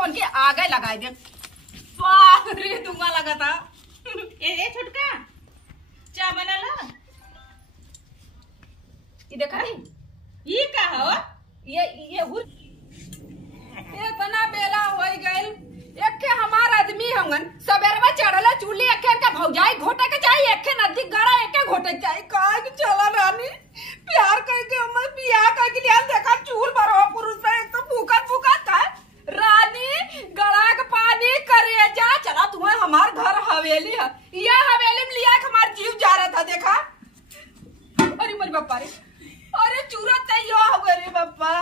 के उनके आगे लगाए दे। रे दूंगा लगा था। ए छुटका चा बनला ये देखा ये का हो ये इतना बेला हो गइल। एक के हमार आदमी होंगन सबेरवा चढ़ला चूल्ही एक के भौजाई घोटे के चाहिए एक के नदी गड़ा एक के घोटे चाहिए का कि चला रानी प्यार करके हम बियाह करके लिया देखा चूल भरो पुरुष पे एक तो भूखा था रानी गड़ा के पानी करे जा चला तुम्हें हमार घर हवेली है ये हवेली में लिया हमार जीव जा रहा था देखा। अरे मेरे बापा रे अरे चूरा तैयार हो गए रे बापा।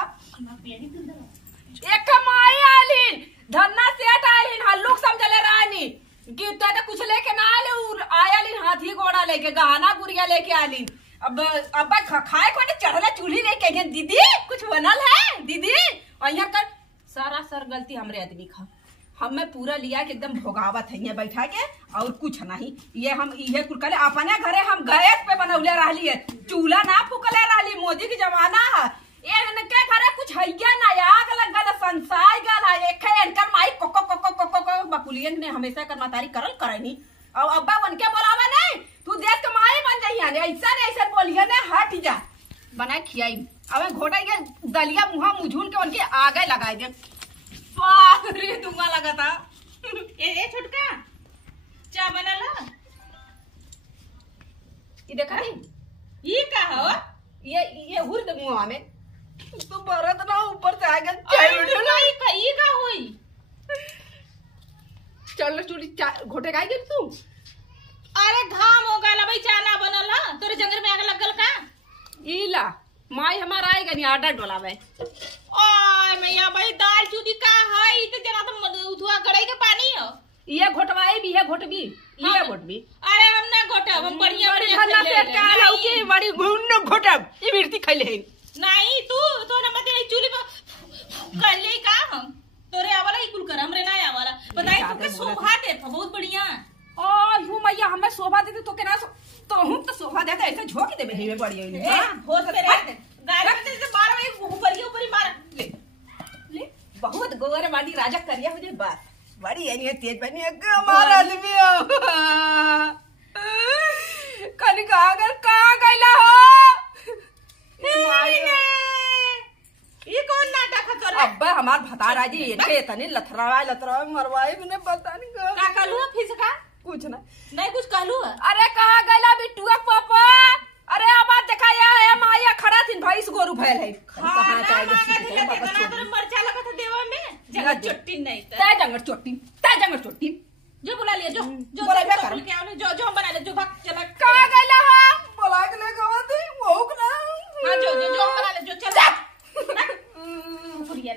एक माई आलीन धन्ना सेठ आलीन हल्लुक समझले रानी गिरता तो कुछ लेके ना आले आयालीन हाथी घोड़ा लेके गहना गुड़िया लेके आलीन। अब खाए को चढ़ले चूल्ही लेके गए दीदी कुछ बनल है दीदी और यहाँ कर सारा सर गलती हमरे आदमी का हमें पूरा लिया के एकदम भोगावत है बैठा के और कुछ नहीं ये हम ये कुल करे अपने घरे हम गैस पे बनौले रही है चूल्हा ना फूकले रही मोदी के जमाना है इनके घरे कुछ हैया ना आग लगल संसार गल है एक इनकर माई कोको कोको कोको को बकुलियन ने हमेशा कर मातारी करल करनी और अब्बा उनके बोलावा नहीं तू देश के माई बन जाइए ने ऐसा नहीं ऐसा बोलिए ने हट जा बनाए खियाई अब घोटा के दलिया मुहा मुझून के उनके आगे लगाए दे। रे दूंगा लगा था। ए छुटका चा बनला ये देखा ये का हो ये हुर्द मुहा में तो बरत ना ऊपर से आ गया ये का होई चल चूड़ी घोटे खाई गई तू। अरे घाम हो गया भाई चा ना बनल हा तोरे जंगल में आग लगल का इला माई हमारा आएगा नहीं आटा डोलावे ओए मैया भाई दाल चूड़ी का है तो जना तो उठवा गड़ाई के पानी हो ये घोटवाई भी है घोटबी ये घोटबी अरे हम ना घोटब हम बढ़िया धन्ना सेठ का लौकी बड़ी घुन घोटब ये बिरती खइले है नहीं तू तो ना मत चूड़ी पर कर ले का हम तोरे आवाला ही कुल कर हमरे ना आवाला बताई तुमके शोभा देत बहुत बढ़िया ओ यू मैया हमें शोभा देते तो केना तो हम तो शोभा देते ऐसे झोंक देबे हे बढ़िया हां हो से रे गाय से 12 एक ऊपर मार ले बहुत गोर वाली राजा करिया हो जे बस बड़ी यानी तेज बनी हमारा आदमी कनी कहां गइला हो ये कौन नाटक कर अब्बा हमार भतारा जी ये तने लथरावा मरवाई मैंने पता नहीं का कहलू फिर का कुछ ना नहीं कुछ कहलू अरे कहां गइला बिट्टुआ पापा अरे अब देखा या है माया खड़ा थिन भैंस गोरु भैल है कहां जाएगा कितना तोरे मरचा लगा था देवा में जंगल चोट्टी नहीं ता जंगल चोट्टी जो बुला लिया जो बोला क्या कर क्या जो बना ले जो भाग चला कहां गइला है बोला के ले गवत वो ना हां जो बना ले जो चल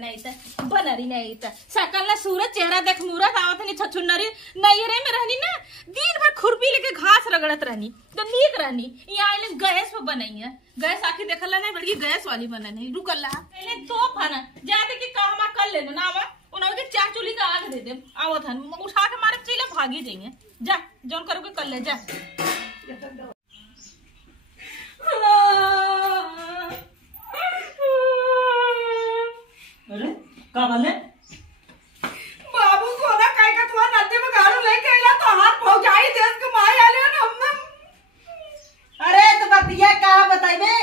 नहीं था बनरी नहीं था सकल ना सूरज चेहरा देख मूरत आवत नहीं छछुन्नरी नैहरे में रहनी ना दिन भर खुरपी लेके घास रगड़त रहनी तो नीक रहनी यहाँ आइले गैस पे बनई है गैस आखिर देखला नहीं बल्कि गैस वाली बनन है रुकल ला पहले तो फना जाते कि कहमा कर लेना ना आवा उन्होंने के चाह चूल्ही का आग दे दे आवत हन उठा के मारे चीले भागी जाइए जा जोन करोगे कर ले जा अरे का बोले बाबू को ना काहे का तू नदी में गाड़ू लेके आइला तो हाथ भौजाई देश के माई आले न हम अरे तो बतिया कहा बताइबे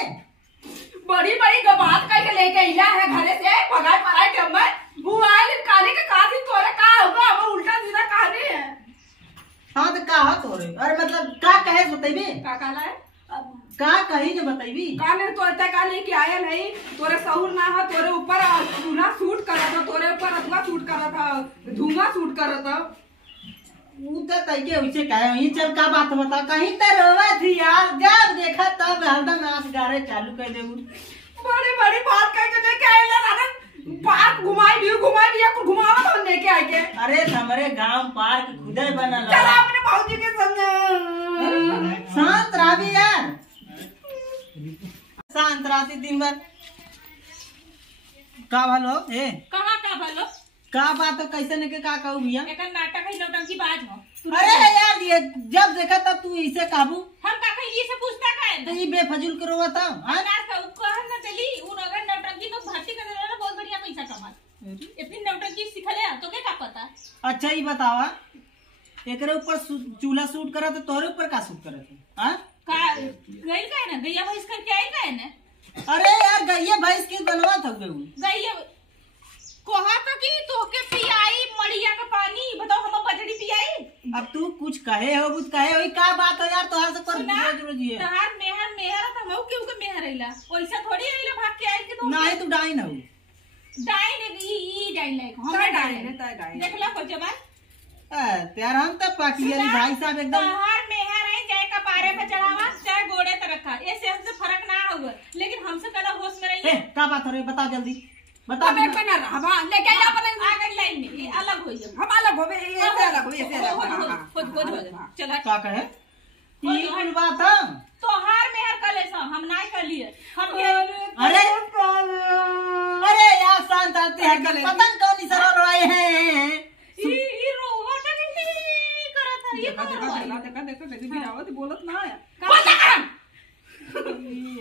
बड़ी गबात काहे के लेके आइला है घरे से भगाई पराई के हम बुआल काले के कासी तोरे का होगा हम उल्टा सीधा कहानी है। हां तो का तोरे अरे मतलब का कहे बताइबे का कहला है का कही जो बताइबी काने तोरते का लेके आया नहीं तोरे सहूर ना है तोरे ऊपर पूरा सूट करा था तोरे ऊपर अथवा सूट करा था धुआं सूट करा था ऊ तो तइके उसे कहे वही चल का बात बता कहीं तो रोवा थी यार जब देखा तब हरदम आंख गारे चालू कर दे बड़ी बात कह के लेके आइला ना पार्क घुमाई भी या कुछ घुमावा तो लेके आए के अरे हमारे गांव पार्क खुदे बनल चल अपने भौजी के संग शांत रही यार शांत रहती दिन भर का भालो ए कहां का भलो का बात कैसे न के का कहू भैया एक नाटक है नौटंकी बाज हो अरे यार ये जब देखा तब तू इसे काबू हम का कहीं से पूछता का है तो ये बेफजूल करो था हां ना का उपकरण ना चली उन अगर नौटंकी तो भर्ती कर देना बहुत बढ़िया पैसा कमा इतनी नौटंकी सिखले तो अच्छा ही बतावा एकरे ऊपर चूल्हा सूट करा तो तोहरे ऊपर का सूट करत है? हाँ का गइल का है ना गैया भैंस करके आई का है ना। अरे यार गैया भैंस की बनवा था गैया कोहा तो की तोके पियाई मड़िया का पानी बताओ हम बजड़ी पियाई। अब तू कुछ कहे हो कुछ कहे हो का बात है यार तोहार से पर रोज है तहार मेहर मेहर त मऊ केहू के मेहर आइला ओइसा थोड़ी आइला भाग के आई के। तो नहीं तू डाइन हो डाइन ई डाइन लाइक हम डाइन देखला को जबान त्यार हम तब पाटिया भाई साहब एकदम तहार मेहर है चाहे कपारे पे चढ़ावा चाहे गोड़े पे रखा ऐसे हमसे फर्क ना हुआ लेकिन हमसे कदा होश में रहिए। का बात हो रही बता जल्दी बता। अब एक पे ना रहा लेके आ अपने आगे लाइन में ये अलग होइए हम अलग होवे ऐसे अलग होवे ऐसे अलग खुद चला का कहे ई कुल बात है तोहार मेहर कले सा हम नहीं कलिए हम अरे अरे यार शांत आते हैं पता कौन सर रोए हैं ई रोवा का नहीं करत है ये देखा बिरावत बोलत ना है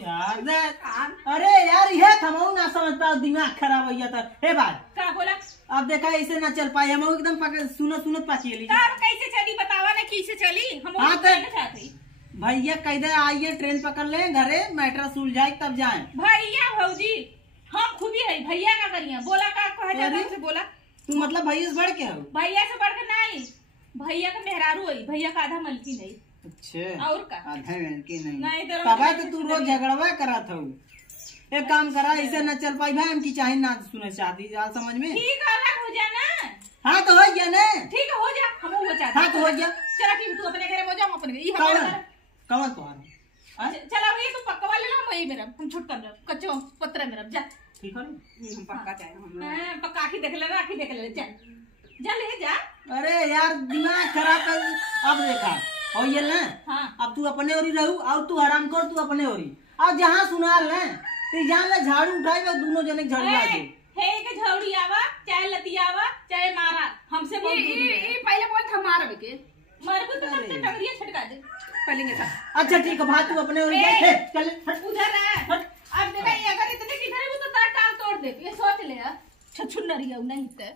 यार अरे यार ये थमाऊ ना समझता दिमाग खराब हो गया था। हे भाई का बोला अब देखा ऐसे ना चल पाए हम एकदम सुनत पाचिए तब कैसे चली बतावा ना कैसे चली हम हाँ, वो कहना चाहते भैया कैदे आइए ट्रेन पकड़ ले घरे मैटर सुलझाए तब जाए। भैया भौजी हम खुद ही है भैया का करिए बोला का कहा जाता से बोला तू मतलब भैया से बढ़ के हो? भैया से बढ़ के नहीं भैया का मेहरारू है भैया का आधा मलकी नहीं। अच्छा और का आधा की नहीं नहीं तो तबा तो तू रोज झगड़वा करा था। एक काम करा ऐसे न चल पाई भाई हम की चाहे ना सुने चाहती जाल समझ में ठीक अलग हो जा ना। हाँ तो हो गया ना ठीक है हो जा हम वो चाहते हाँ तो हो गया चला कि तू अपने घर में जा हम अपने घर ये हमारा कमल तुम्हारा चला भैया तू पक्का ले लो वही मेरा हम छुटका मेरा कच्चे पत्रा मेरा जा ठीक है हम पक्का चाहे हम हां पक्का आखी देख ले आखी देख ले जा जा ले जा। अरे यार दिमाग खराब कर अब देखा हो ये ना हाँ अब तू अपने ओरी रहू और तू आराम कर तू अपने ओरी अब जहाँ सुना ले तो जान ले झाड़ू उठाई दोनों जने झाड़ू ला दे हे के झौड़ी आवा चाहे लतियावा चाहे मारा हमसे बहुत दूरी है। ये पहले बोल था मार के मरबू तो सबसे टंगड़िया छटका दे पहले के अच्छा ठीक है भाई तू अपने ओरी जा चल उधर है अब देखा ये अगर इतने की करे वो तो तार टांग तोड़ दे ये सोच ले छछुन्नरिया नहीं तो